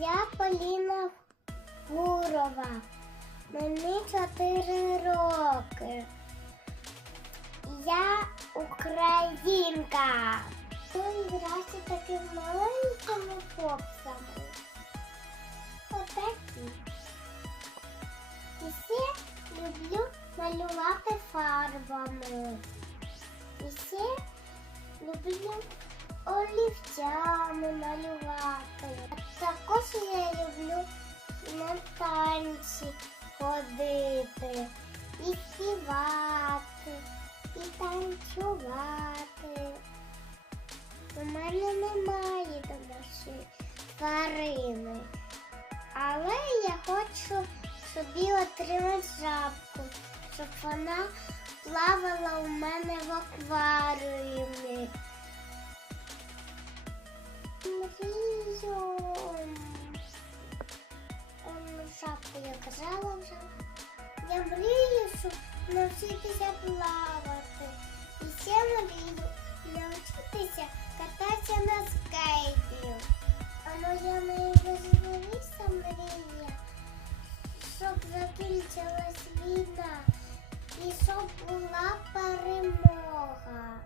Я Поліна Гурова. Мені 4 роки. Я українка. Буду грати такими маленькими попсами. Отакі. І ще люблю малювати фарбами. І ще люблю танці ходити, і співати, і танцювати. У мене немає домашньої тварини. Але я хочу собі отримати жабку, щоб вона плавала у мене в акваріумі. Мрію. Навчитися плавати. І ще мрію навчитися кататися на скейті. А моя найважливіша мрія, щоб закінчилась війна і щоб була перемога.